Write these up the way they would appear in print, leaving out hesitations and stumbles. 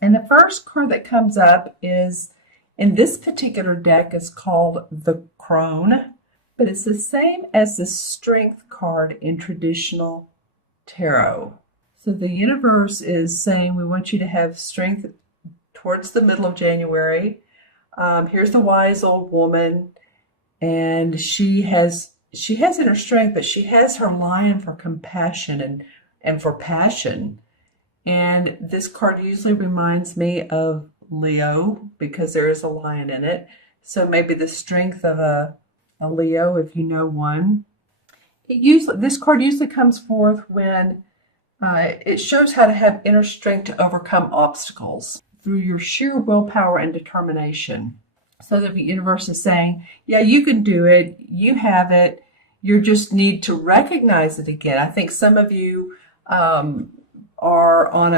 And the first card that comes up is, in this particular deck, is called the Crone, but it's the same as the Strength card in traditional tarot. So the universe is saying we want you to have strength towards the middle of January. Here's the wise old woman, and she has inner strength, but she has her lion for compassion and for passion. And this card usually reminds me of Leo because there is a lion in it. So maybe the strength of a Leo, if you know one. This card usually comes forth when it shows how to have inner strength to overcome obstacles through your sheer willpower and determination. So the universe is saying, yeah, you can do it. You have it. You just need to recognize it again. I think some of you are on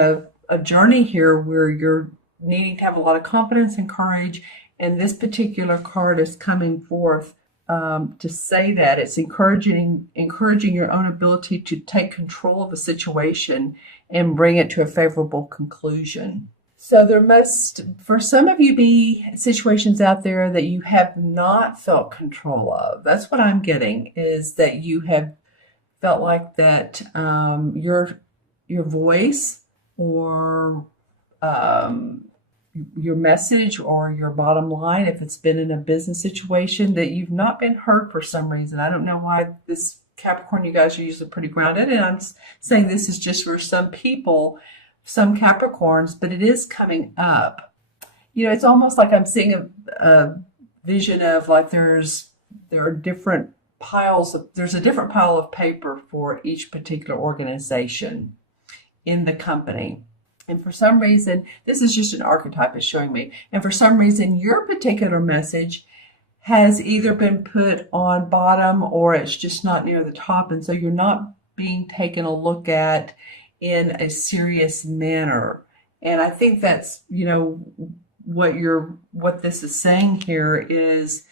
a journey here where you're needing to have a lot of confidence and courage. And this particular card is coming forth to say that it's encouraging your own ability to take control of a situation and bring it to a favorable conclusion. So there must, for some of you, be situations out there that you have not felt control of. That's what I'm getting, is that you have felt like that your voice or your message or your bottom line, if it's been in a business situation, that you've not been heard for some reason. I don't know why. This Capricorn, you guys are usually pretty grounded, and I'm saying this is just for some people, some Capricorns, but it is coming up. You know, it's almost like I'm seeing a vision of like there are different piles of, there's a different pile of paper for each particular organization in the company. And for some reason, this is just an archetype it's showing me. And for some reason, your particular message has either been put on bottom or it's just not near the top. And so you're not being taken a look at in a serious manner. And I think that's, you know, what this is saying here is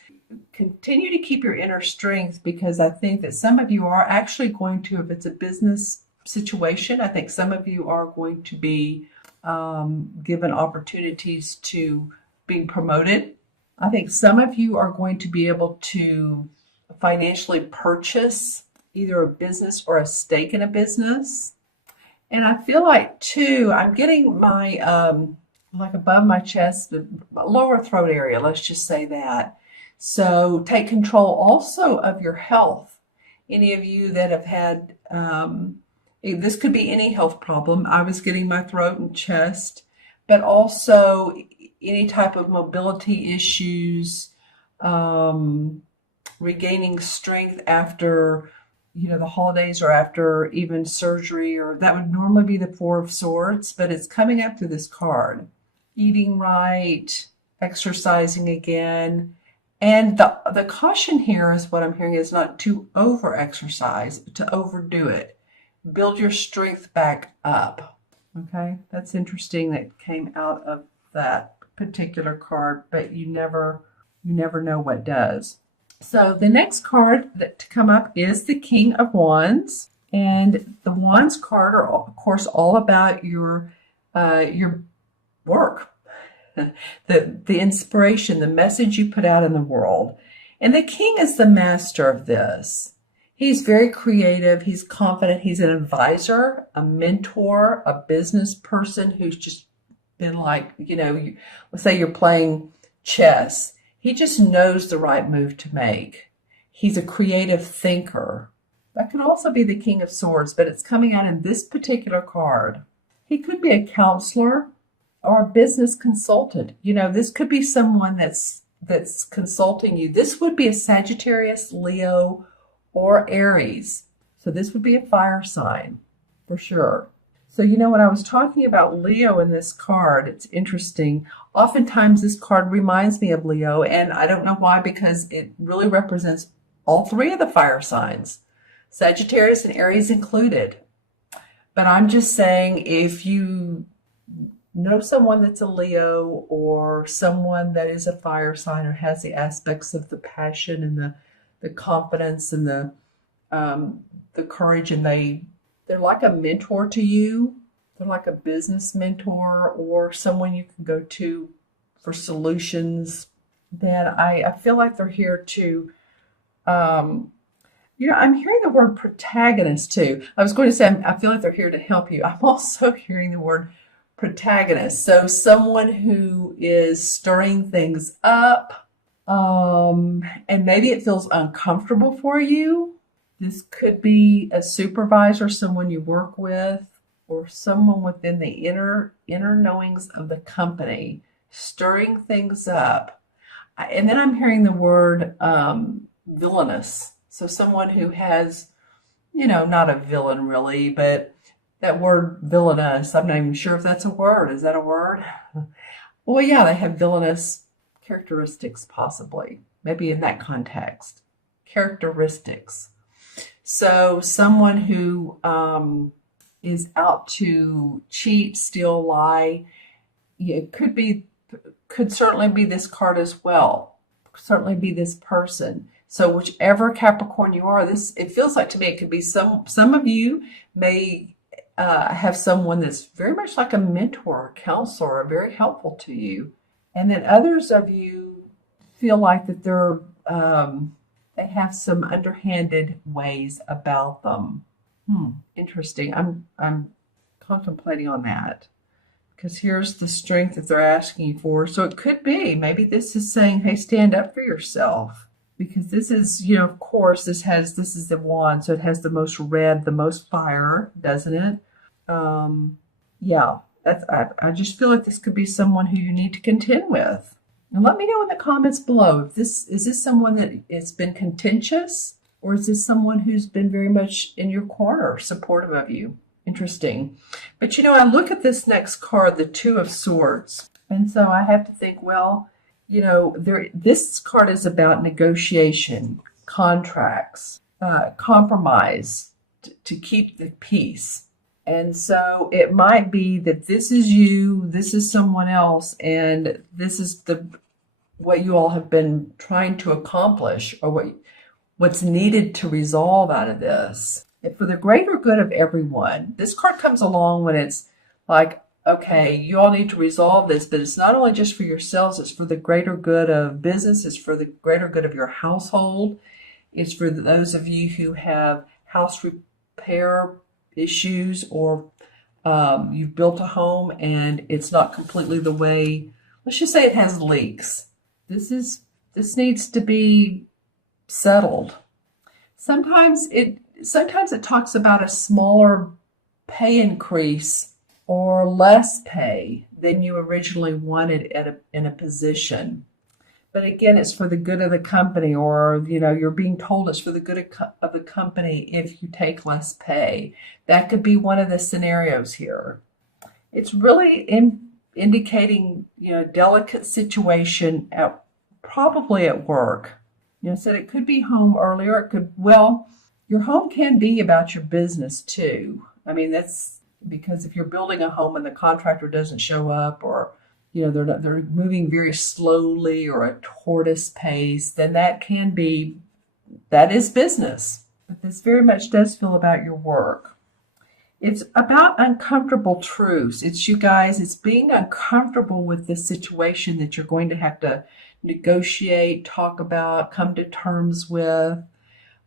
continue to keep your inner strength, because I think that some of you are actually going to, if it's a business situation, I think some of you are going to be given opportunities to be promoted. I think some of you are going to be able to financially purchase either a business or a stake in a business. And I feel like too, I'm getting my, like above my chest, the lower throat area, let's just say that. So take control also of your health. Any of you that have had, this could be any health problem. I was getting my throat and chest, but also any type of mobility issues, regaining strength after, you know, the holidays or after even surgery, or that would normally be the Four of Swords, but it's coming up through this card. Eating right, exercising again. And the caution here is what I'm hearing is not to over-exercise, but to overdo it. Build your strength back up. Okay, that's interesting that came out of that particular card, but you never know what does. So the next card that to come up is the King of Wands, and the Wands card are, of course, all about your work, the inspiration, the message you put out in the world. And the King is the master of this. He's very creative. He's confident. He's an advisor, a mentor, a business person who's just been like, you know, let's say you're playing chess. He just knows the right move to make. He's a creative thinker. That could also be the King of Swords, but it's coming out in this particular card. He could be a counselor or a business consultant. You know, this could be someone that's consulting you. This would be a Sagittarius, Leo, or Aries. So this would be a fire sign for sure. So, you know, when I was talking about Leo in this card, it's interesting. Oftentimes this card reminds me of Leo, and I don't know why, because it really represents all three of the fire signs, Sagittarius and Aries included. But I'm just saying, if you know someone that's a Leo or someone that is a fire sign or has the aspects of the passion and the confidence and the courage, and they're like a mentor to you. they're like a business mentor or someone you can go to for solutions, then I feel like they're here to, um, I'm hearing the word protagonist too. I was going to say, I feel like they're here to help you. I'm also hearing the word protagonist. So someone who is stirring things up, and maybe it feels uncomfortable for you. This could be a supervisor, someone you work with, or someone within the inner knowings of the company, stirring things up. And then I'm hearing the word villainous. So someone who has, not a villain really, but that word villainous, I'm not even sure if that's a word. Is that a word? Well, yeah, they have villainous characteristics, possibly, maybe in that context. Characteristics. So someone who is out to cheat, steal, lie. It could certainly be this card as well. Certainly be this person. So whichever Capricorn you are, it feels like to me it could be some of you may have someone that's very much like a mentor, counselor, very helpful to you, and then others of you feel like that they have some underhanded ways about them. Interesting. I'm contemplating on that because here's the strength that they're asking you for. So it could be maybe this is saying, "Hey, stand up for yourself." Because this is, of course, this is the wand, so it has the most red, the most fire, doesn't it? Yeah, I just feel like this could be someone who you need to contend with. And let me know in the comments below if is this someone that has been contentious, or is this someone who's been very much in your corner, supportive of you? Interesting. But I look at this next card, the Two of Swords, and so I have to think, well, this card is about negotiation, contracts, compromise to keep the peace. And so it might be that this is you, this is someone else, and this is what you all have been trying to accomplish, or what's needed to resolve out of this. And for the greater good of everyone, this card comes along when it's like, okay, you all need to resolve this, but it's not only just for yourselves, it's for the greater good of business, it's for the greater good of your household, it's for those of you who have house repair issues, or you've built a home and it's not completely the way, let's just say it has leaks. This needs to be settled. Sometimes it talks about a smaller pay increase or less pay than you originally wanted in a position. But again, it's for the good of the company, or, you're being told it's for the good of the company if you take less pay. That could be one of the scenarios here. It's really indicating, delicate situation probably at work. Said it could be home earlier. Your home can be about your business too. I mean, that's because if you're building a home and the contractor doesn't show up, or they're moving very slowly or at tortoise pace, then that is business. But this very much does feel about your work. It's about uncomfortable truths. It's being uncomfortable with this situation that you're going to have to negotiate, talk about, come to terms with,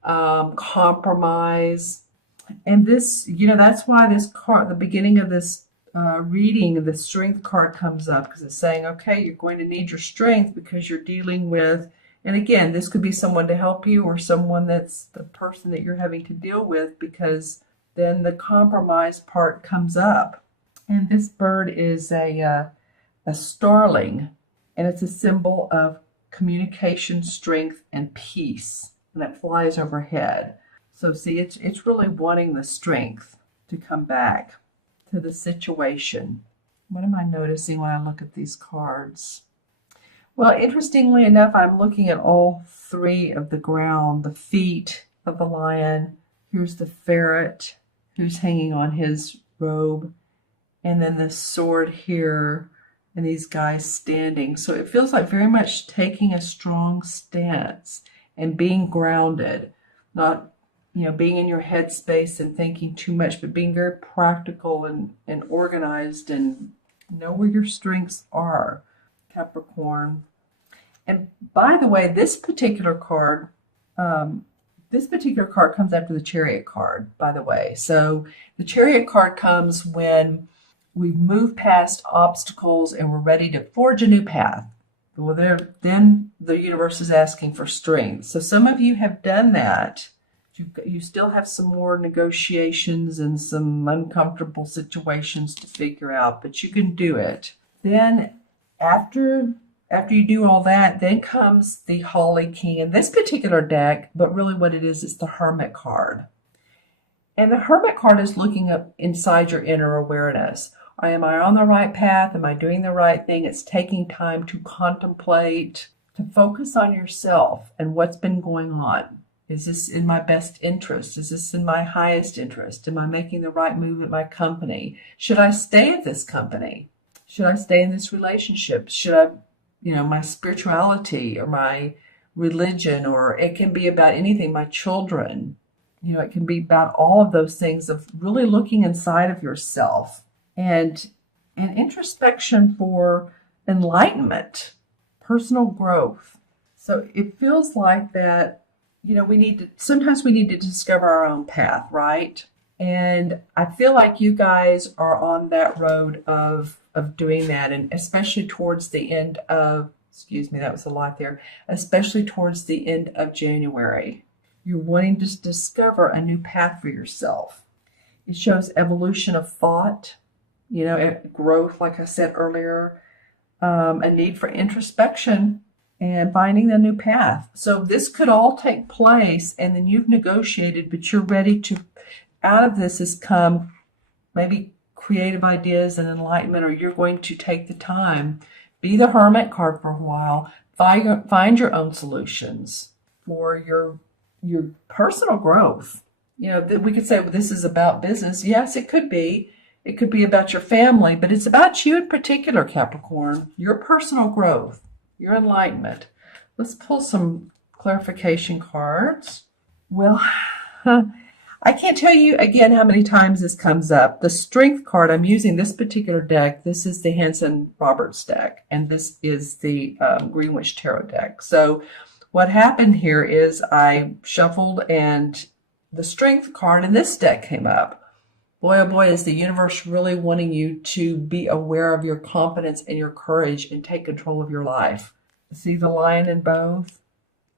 compromise. And this, that's why this card, the beginning of this reading, the strength card comes up, because it's saying, okay, you're going to need your strength because you're dealing with, and again, this could be someone to help you or someone that's the person that you're having to deal with, because then the compromise part comes up. And this bird is a starling, and it's a symbol of communication, strength, and peace, and it flies overhead. So see, it's really wanting the strength to come back to the situation. What am I noticing when I look at these cards? Well, interestingly enough, I'm looking at all three of the ground, the feet of the lion. Here's the ferret who's hanging on his robe, and then the sword here, and these guys standing. So it feels like very much taking a strong stance and being grounded, not being in your headspace and thinking too much, but being very practical and organized and know where your strengths are, Capricorn. And by the way, this particular card comes after the Chariot card, by the way. So the Chariot card comes when we've moved past obstacles and we're ready to forge a new path. Well, then the universe is asking for strength. So some of you have done that. You still have some more negotiations and some uncomfortable situations to figure out, but you can do it. Then after you do all that, then comes the Holly King in this particular deck, but really what it is the Hermit card. And the Hermit card is looking up inside your inner awareness. Am I on the right path? Am I doing the right thing? It's taking time to contemplate, to focus on yourself and what's been going on. Is this in my best interest? Is this in my highest interest? Am I making the right move at my company? Should I stay at this company? Should I stay in this relationship? Should I, my spirituality or my religion, or it can be about anything, my children. It can be about all of those things of really looking inside of yourself and introspection for enlightenment, personal growth. So it feels like that. Sometimes we need to discover our own path, right? And I feel like you guys are on that road of doing that, and especially towards the end of, excuse me, that was a lot there, especially towards the end of January. You're wanting to discover a new path for yourself. It shows evolution of thought, growth, like I said earlier, a need for introspection, and finding a new path. So this could all take place, and then you've negotiated, but you're ready to, out of this has come maybe creative ideas and enlightenment, or you're going to take the time, be the Hermit card for a while, find your own solutions for your personal growth. We could say, well, this is about business. Yes, it could be. It could be about your family, but it's about you in particular, Capricorn, your personal growth, your enlightenment. Let's pull some clarification cards. Well, I can't tell you again how many times this comes up. The Strength card, I'm using this particular deck. This is the Hanson Roberts deck, and this is the Greenwich Tarot deck. So what happened here is I shuffled, and the Strength card in this deck came up. Boy, oh boy, is the universe really wanting you to be aware of your confidence and your courage and take control of your life. See the lion in both,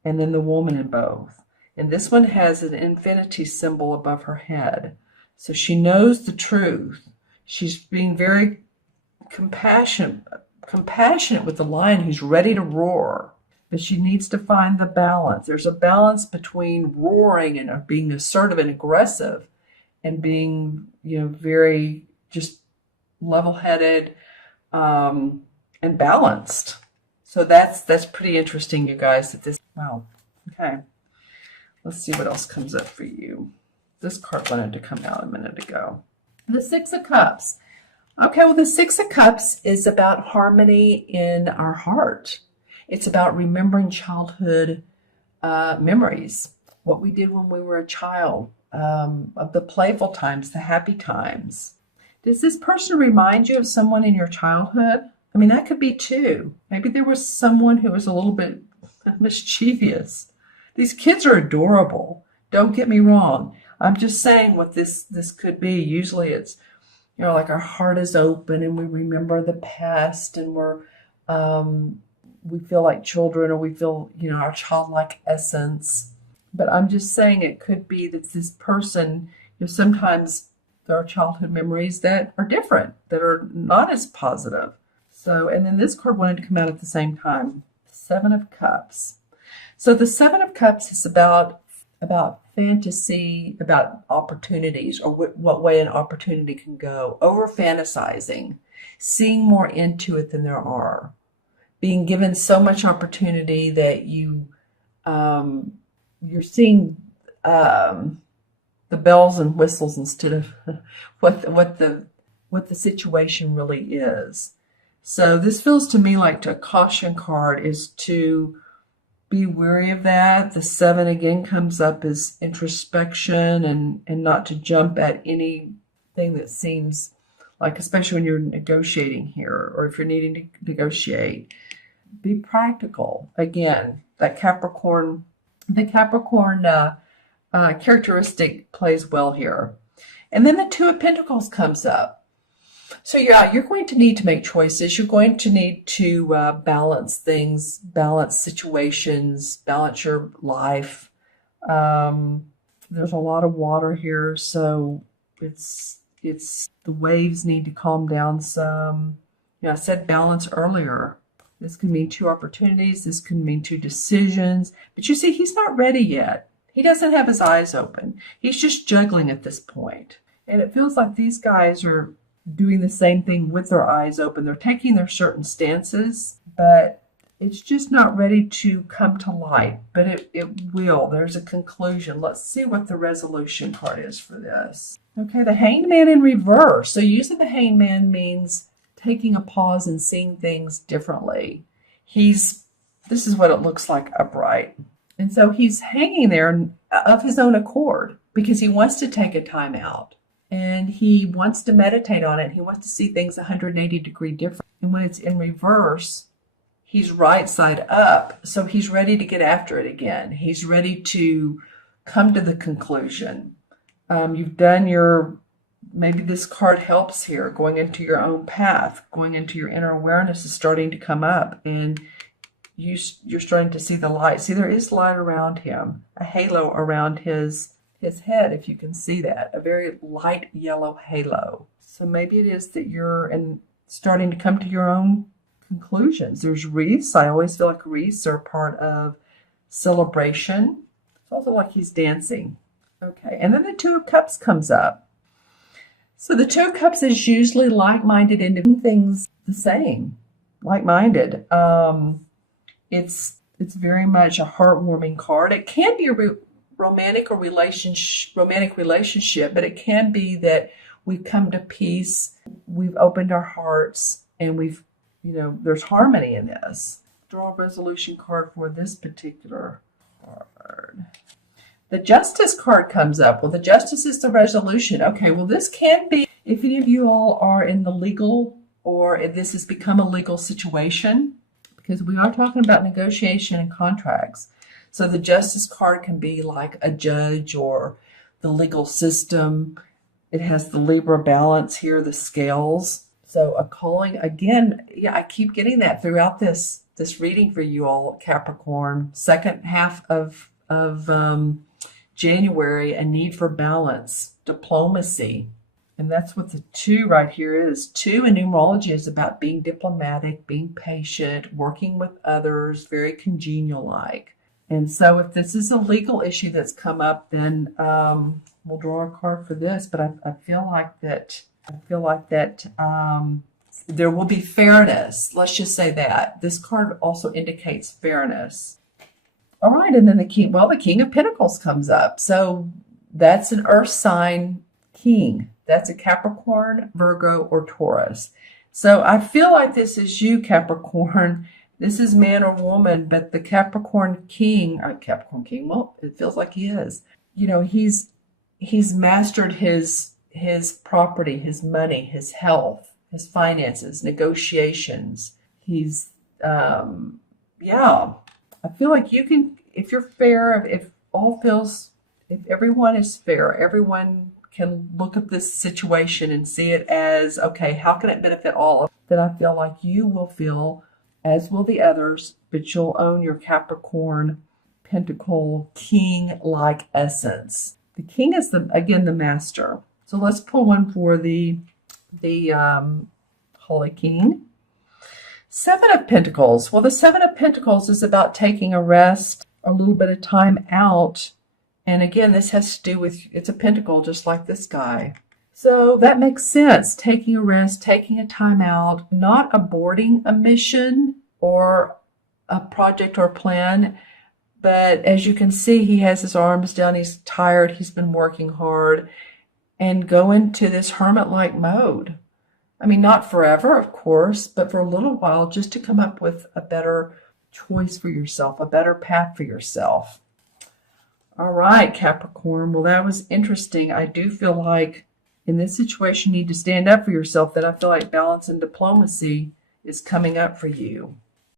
and then the woman in both. And this one has an infinity symbol above her head. So she knows the truth. She's being very compassionate with the lion who's ready to roar. But she needs to find the balance. There's a balance between roaring and being assertive and aggressive, and being, very just level-headed and balanced. So that's pretty interesting, you guys. Wow. Okay. Let's see what else comes up for you. This card wanted to come out a minute ago. The Six of Cups. Okay, well, the Six of Cups is about harmony in our heart. It's about remembering childhood memories, what we did when we were a child, of the playful times, the happy times. Does this person remind you of someone in your childhood? I mean, that could be too. Maybe there was someone who was a little bit mischievous. These kids are adorable. Don't get me wrong. I'm just saying what this could be. Usually it's, like our heart is open and we remember the past, and we feel like children, or we feel, our childlike essence. But I'm just saying it could be that this person, sometimes there are childhood memories that are different, that are not as positive. So, and then this card wanted to come out at the same time. Seven of Cups. So the Seven of Cups is about fantasy, about opportunities, or what way an opportunity can go. Over fantasizing, seeing more into it than there are, being given so much opportunity that you're seeing the bells and whistles instead of what the situation really is. So this feels to me like a caution card is to be wary of that. The 7 again comes up as introspection and not to jump at anything that seems like, especially when you're negotiating here or if you're needing to negotiate. Be practical. Again, that Capricorn, the Capricorn characteristic plays well here. And then the 2 of Pentacles comes up. So yeah, you're going to need to make choices. You're going to need to balance things, balance situations, balance your life. There's a lot of water here, so it's the waves need to calm down some. You know, I said balance earlier. This can mean 2 opportunities. This can mean 2 decisions. But you see, he's not ready yet. He doesn't have his eyes open. He's just juggling at this point. And it feels like these guys are doing the same thing with their eyes open. They're taking their certain stances, but it's just not ready to come to light. But it will. There's a conclusion. Let's see what the resolution card is for this. Okay, the Hanged Man in reverse. So using the Hanged Man means taking a pause and seeing things differently. This is what it looks like upright. And so he's hanging there of his own accord because he wants to take a time out. And he wants to meditate on it. He wants to see things 180-degree different. And when it's in reverse, he's right side up. So he's ready to get after it again. He's ready to come to the conclusion. You've done maybe this card helps here, going into your own path, going into your inner awareness is starting to come up. And you're starting to see the light. See, there is light around him, a halo around his head, if you can see that, a very light yellow halo. So maybe it is that you're starting to come to your own conclusions. There's wreaths. I always feel like wreaths are part of celebration. It's also like he's dancing. Okay, and then the 2 of Cups comes up. So the 2 of Cups is usually like-minded and doing things the same, like-minded. It's very much a heartwarming card. It can be a romantic relationship, but it can be that we've come to peace, we've opened our hearts, and there's harmony in this. Draw a resolution card for this particular card. The Justice card comes up. Well, the Justice is the resolution. Okay, well, this can be if any of you all are in the legal or if this has become a legal situation, because we are talking about negotiation and contracts. So the Justice card can be like a judge or the legal system. It has the Libra balance here, the scales. So a calling, again, yeah, I keep getting that throughout this reading for you all, Capricorn. Second half of January, a need for balance, diplomacy. And that's what the 2 right here is. 2 in numerology is about being diplomatic, being patient, working with others, very congenial-like. And so if this is a legal issue that's come up, then we'll draw a card for this. But I feel like that there will be fairness. Let's just say that. This card also indicates fairness. All right, and then the King of Pentacles comes up. So that's an earth sign king. That's a Capricorn, Virgo, or Taurus. So I feel like this is you, Capricorn. This is man or woman, but the Capricorn king, well, it feels like he is. He's mastered his property, his money, his health, his finances, negotiations. He's, I feel like you can, if you're fair, if everyone is fair, everyone can look at this situation and see it as, okay, how can it benefit all? Then I feel like you will feel, as will the others, but you'll own your Capricorn Pentacle king-like essence. The king is again the master. So let's pull one for the Holy King. 7 of Pentacles. Well, the 7 of Pentacles is about taking a rest, a little bit of time out. And again, this has to do with, it's a pentacle just like this guy. So that makes sense. Taking a rest, taking a time out, not aborting a mission or a project or plan. But as you can see, he has his arms down. He's tired. He's been working hard. And go into this hermit-like mode. I mean, not forever, of course, but for a little while, just to come up with a better choice for yourself, a better path for yourself. All right, Capricorn. Well, that was interesting. I do feel like in this situation, you need to stand up for yourself. That I feel like balance and diplomacy is coming up for you.